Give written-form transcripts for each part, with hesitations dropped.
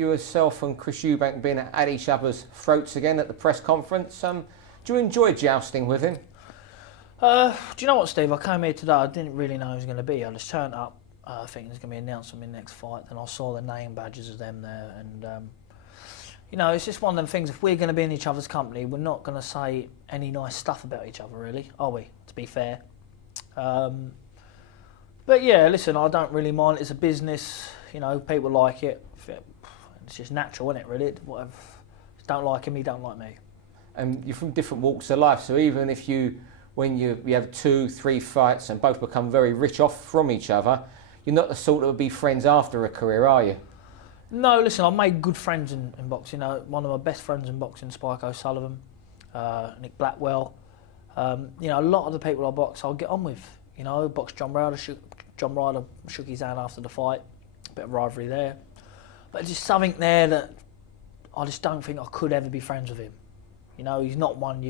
yourself and Chris Eubank being at each other's throats again at the press conference. Do you enjoy jousting with him? Do you know what, Steve? I came here today, I didn't really know who he was going to be. I just turned up, I think there's going to be an announcement in the next fight, then I saw the name badges of them there, and you know, it's just one of them things. If we're going to be in each other's company, we're not going to say any nice stuff about each other, really, are we? To be fair. But yeah, listen, I don't really mind. It's a business, you know, people like it. It's just natural, isn't it, really? Whatever. If you don't like him, he don't like me. And you're from different walks of life, so even if when you have 2-3 fights and both become very rich off from each other, you're not the sort that would be friends after a career, are you? No, listen, I've made good friends in boxing. You know, one of my best friends in boxing, Spike O'Sullivan, Nick Blackwell. You know, a lot of the people I box, I'll get on with. You know, boxed John Ryder. John Ryder shook his hand after the fight. A bit of rivalry there. But just something there that I just don't think I could ever be friends with him. You know, he's not one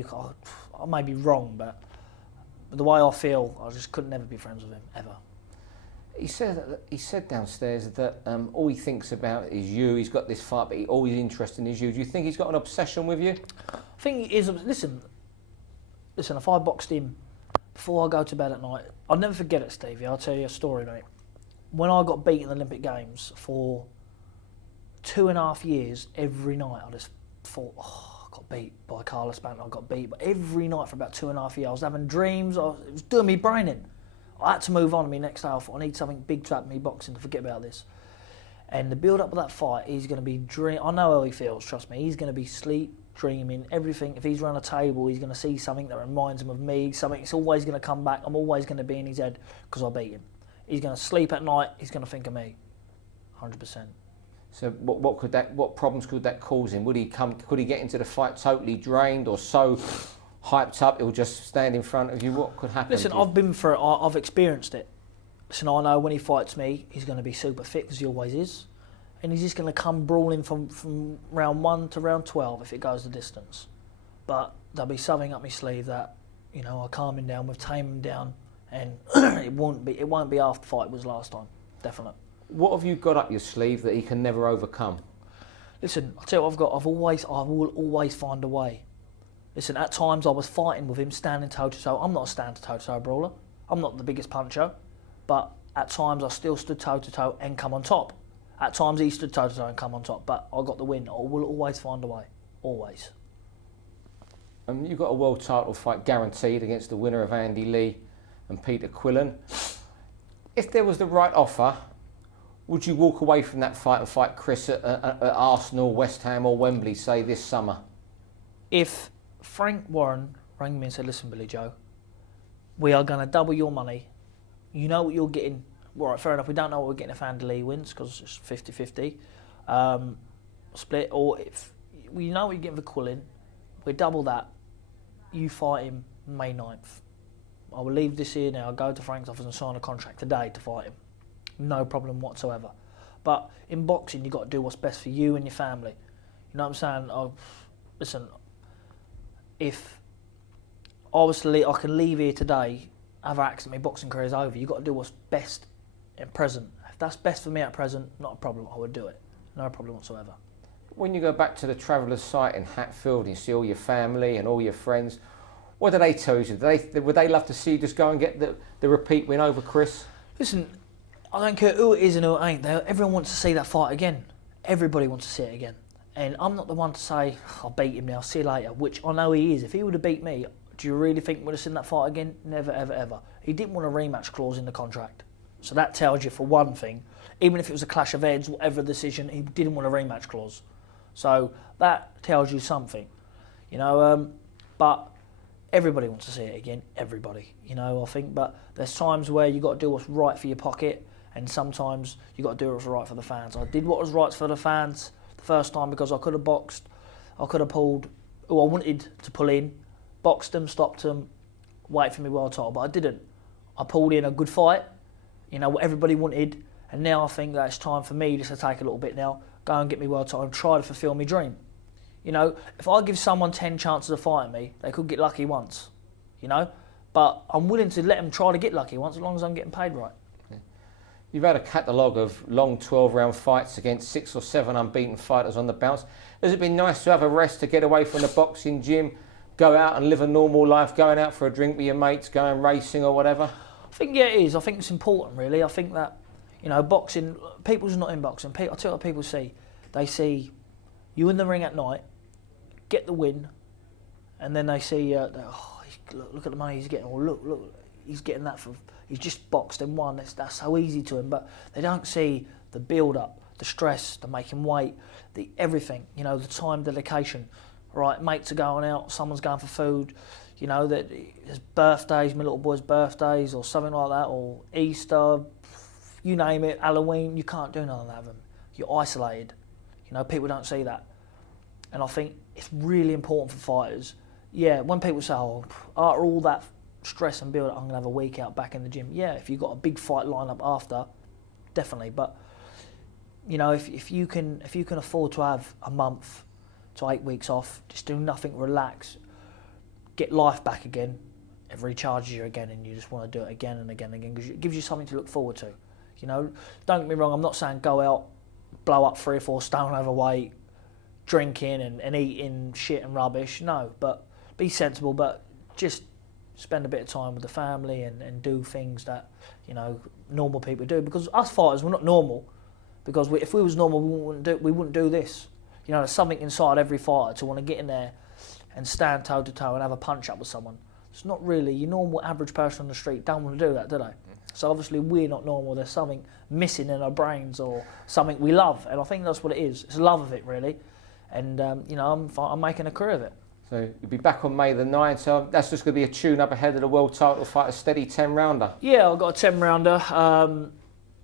I may be wrong, but the way I feel, I just could never be friends with him, ever. He said downstairs that all he thinks about is you. He's got this fight, but all he's interested in is you. Do you think he's got an obsession with you? I think he is. Listen, if I boxed him before I go to bed at night, I'll never forget it, Stevie. I'll tell you a story, mate. When I got beat in the Olympic Games for 2.5 years, every night I just thought, I got beat by Carlos Banton, I got beat. But every night for about 2.5 years, I was having dreams, it was doing me brain in. I had to move on to me next day. I thought, I need something big to happen to me boxing to forget about this. And the build-up of that fight, he's going to be I know how he feels, trust me. He's going to be sleep, dreaming, everything. If he's around a table, he's going to see something that reminds him of me, something that's always going to come back. I'm always going to be in his head because I beat him. He's going to sleep at night, he's going to think of me, 100%. So what problems could that cause him? Could he get into the fight totally drained or so hyped up he'll just stand in front of you? What could happen? Listen, I've been through it, I've experienced it. Listen, I know when he fights me, he's going to be super fit, because he always is. And he's just going to come brawling from round 1 to round 12 if it goes the distance. But there'll be something up my sleeve that, you know, I'll calm him down, we'll tame him down, and it won't be after the fight was last time, definite. What have you got up your sleeve that he can never overcome? Listen, I'll tell you what I've got. I will always find a way. Listen, at times I was fighting with him, standing toe-to-toe. I'm not a stand-to-toe brawler. I'm not the biggest puncher. But at times I still stood toe-to-toe and come on top. At times he stood toe-to-toe and come on top. But I got the win. I will always find a way. Always. You've got a world title fight guaranteed against the winner of Andy Lee and Peter Quillen. If there was the right offer, would you walk away from that fight and fight Chris at Arsenal, West Ham or Wembley, say, this summer? If Frank Warren rang me and said, listen, Billy Joe, we are going to double your money. You know what you're getting. All right, fair enough. We don't know what we're getting if Andy Lee wins because it's 50-50 split. Or if we know what you're getting for Quillen, we double that. You fight him May 9th. I will leave this here now. I'll go to Frank's office and sign a contract today to fight him. No problem whatsoever. But in boxing, you've got to do what's best for you and your family. You know what I'm saying? Listen, if I was to leave, I can leave here today, have an accident, my boxing career is over. You've got to do what's best at present. If that's best for me at present, not a problem. I would do it. No problem whatsoever. When you go back to the Travellers' site in Hatfield and you see all your family and all your friends, what do they tell you? Would they love to see you just go and get the repeat win over Chris? Listen, I don't care who it is and who it ain't. Everyone wants to see that fight again. Everybody wants to see it again. And I'm not the one to say, I'll beat him now, see you later, which I know he is. If he would have beat me, do you really think we'd have seen that fight again? Never, ever, ever. He didn't want a rematch clause in the contract. So that tells you, for one thing, even if it was a clash of heads, whatever decision, he didn't want a rematch clause. So that tells you something, you know. But everybody wants to see it again, everybody, you know, I think. But there's times where you've got to do what's right for your pocket, and sometimes you've got to do what's right for the fans. I did what was right for the fans the first time because I could have boxed, I could have pulled who I wanted to pull in, boxed them, stopped them, wait for me world title, but I didn't. I pulled in a good fight, you know, what everybody wanted, and now I think that it's time for me just to take a little bit now, go and get me world title and try to fulfil my dream. You know, if I give someone 10 chances of fighting me, they could get lucky once, you know, but I'm willing to let them try to get lucky once as long as I'm getting paid right. You've had a catalogue of long 12-round fights against 6 or 7 unbeaten fighters on the bounce. Has it been nice to have a rest, to get away from the boxing gym, go out and live a normal life, going out for a drink with your mates, going racing or whatever? I think, yeah, it is. I think it's important, really. I think that, boxing, people's not in boxing. I tell you what people see. They see you in the ring at night, get the win, and then they see, look at the money he's getting, or look, he's getting that for... He's just boxed and won. That's so easy to him. But they don't see the build-up, the stress, the making weight, the everything. The time, dedication. Right, mates are going out. Someone's going for food. That there's birthdays, my little boy's birthdays, or something like that, or Easter. You name it, Halloween. You can't do none of that of them. You're isolated. People don't see that, and I think it's really important for fighters. Yeah, when people say, "Oh, after all that stress and build up, I'm gonna have a week out back in the gym." Yeah, if you've got a big fight lined up after, definitely. But if you can afford to have a month to 8 weeks off, just do nothing, relax, get life back again, it recharges you again, and you just want to do it again and again and again because it gives you something to look forward to. Don't get me wrong. I'm not saying go out, blow up 3 or 4 stone overweight, drinking and eating shit and rubbish. No, but be sensible. But just spend a bit of time with the family and do things that normal people do. Because us fighters, we're not normal. Because if we was normal, we wouldn't do this. There's something inside every fighter to want to get in there and stand toe to toe and have a punch up with someone. It's not really your normal average person on the street don't want to do that, do they? So obviously we're not normal. There's something missing in our brains or something we love, and I think that's what it is. It's love of it, really. And I'm making a career of it. So you'll be back on May the 9th, so that's just going to be a tune-up ahead of the world title fight, a steady 10-rounder. Yeah, I've got a 10-rounder.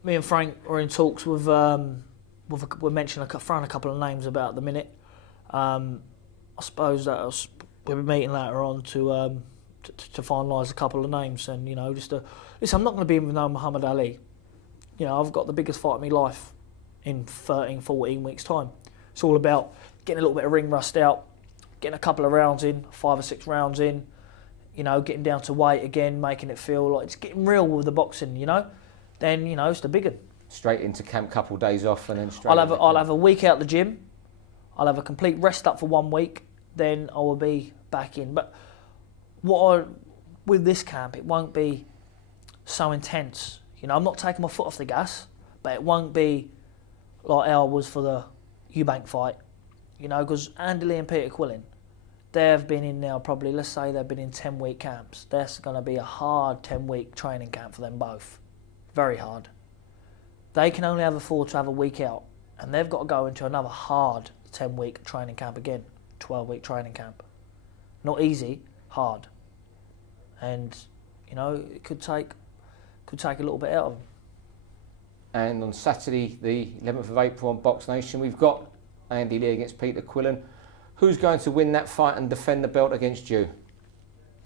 Me and Frank are in talks with we're throwing a couple of names about at the minute. I suppose that we'll be meeting later on to finalise a couple of names, and listen, I'm not going to be with no Muhammad Ali. I've got the biggest fight of my life in 13, 14 weeks' time. It's all about getting a little bit of ring rust out, getting a couple of rounds in, 5 or 6 rounds in, getting down to weight again, making it feel like it's getting real with the boxing, Then, it's the big one. Straight into camp, couple of days off, and then straight I'll have a week out the gym. I'll have a complete rest up for 1 week. Then I will be back in. But with this camp, it won't be so intense. I'm not taking my foot off the gas, but it won't be like how I was for the Eubank fight. Because Andy Lee and Peter Quillen, they've been in now probably, let's say they've been in 10-week camps. That's going to be a hard 10-week training camp for them both. Very hard. They can only afford to have a week out, and they've got to go into another hard 10-week training camp again, 12-week training camp. Not easy, hard. And, it could take a little bit out of them. And on Saturday, the 11th of April on BoxNation, we've got Andy Lee against Peter Quillen. Who's going to win that fight and defend the belt against you?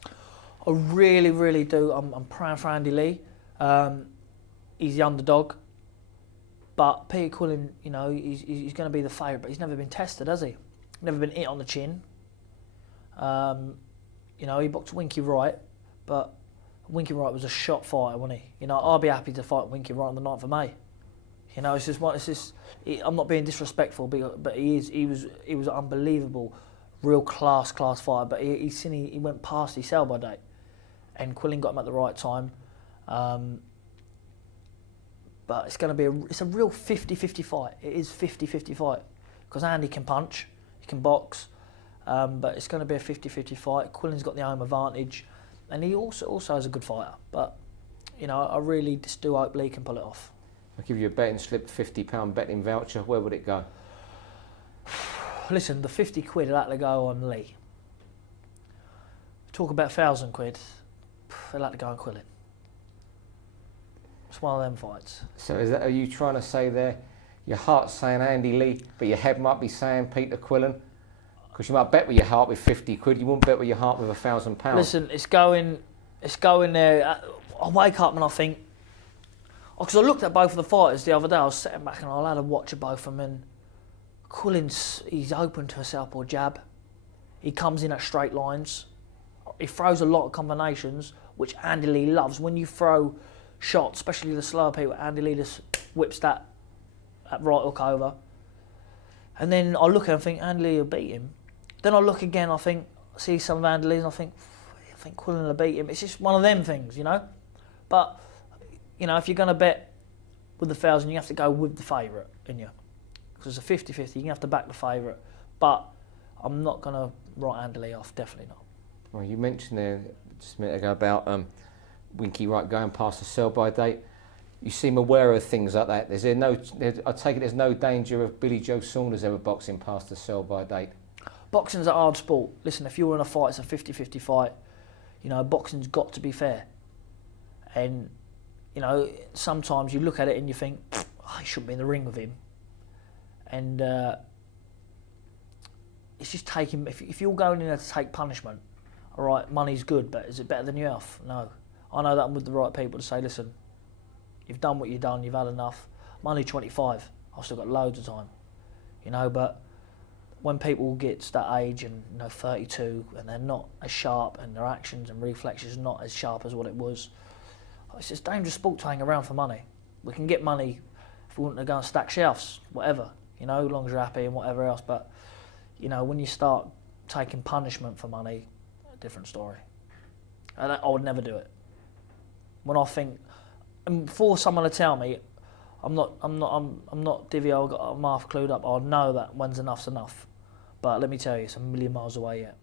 I really, really do. I'm praying for Andy Lee. He's the underdog. But Peter Quillen, he's going to be the favourite, but he's never been tested, has he? Never been hit on the chin. He boxed Winky Wright, but Winky Wright was a shot fighter, wasn't he? I'll be happy to fight Winky Wright on the 9th of May. I'm not being disrespectful, but he was an unbelievable, real class fighter. But he went past his sell-by date, and Quillen got him at the right time. But it's going to be a real 50-50 fight. It is 50-50 fight because Andy can punch, he can box, but it's going to be a 50-50 fight. Quillen's got the home advantage, and he also is a good fighter. But I really just do hope Lee can pull it off. I'll give you a betting slip, £50 betting voucher. Where would it go? Listen, the 50 quid will have to go on Lee. Talk about 1,000 quid, they'll have to go on Quillen. It's one of them fights. So are you trying to say there, your heart's saying Andy Lee, but your head might be saying Peter Quillen? Because you might bet with your heart with 50 quid, you wouldn't bet with your heart with £1,000. Listen, it's going there. I wake up and I think, because I looked at both of the fighters the other day, I was sitting back and I had a watch of both of them, and Quillen's, he's open to a southpaw jab. He comes in at straight lines. He throws a lot of combinations, which Andy Lee loves. When you throw shot, especially the slower people. Andy Lee just whips that right hook over. And then I look at him and think, Andy Lee will beat him. Then I look again, see some of Andy Lee's, and I think Quillen will beat him. It's just one of them things, you know. But, you know, if you're going to bet with the 1,000, you have to go with the favourite, in you. Because it's a 50-50, you have to back the favourite. But I'm not going to write Andy Lee off, definitely not. Well, you mentioned there just a minute ago about Winky Wright going past the sell-by date. You seem aware of things like that. I take it there's no danger of Billy Joe Saunders ever boxing past the sell-by date. Boxing's a hard sport. Listen, if you're in a fight, it's a 50-50 fight. You know, boxing's got to be fair. And, you know, sometimes you look at it and you think, I shouldn't be in the ring with him. And it's just taking, if you're going in there to take punishment, all right, money's good, but is it better than your health? No. I know that I'm with the right people to say, listen, you've done what you've done, you've had enough. I'm only 25, I've still got loads of time. You know, but when people get to that age and, you know, 32, and they're not as sharp, and their actions and reflexes are not as sharp as what it was, it's just a dangerous sport to hang around for money. We can get money if we want to go and stack shelves, whatever, you know, as long as you're happy and whatever else. But, you know, when you start taking punishment for money, a different story. And I would never do it. When I think, and for someone to tell me, I'm not divvy, I'm half clued up, I know that when's enough's enough. But let me tell you, it's a million miles away yet.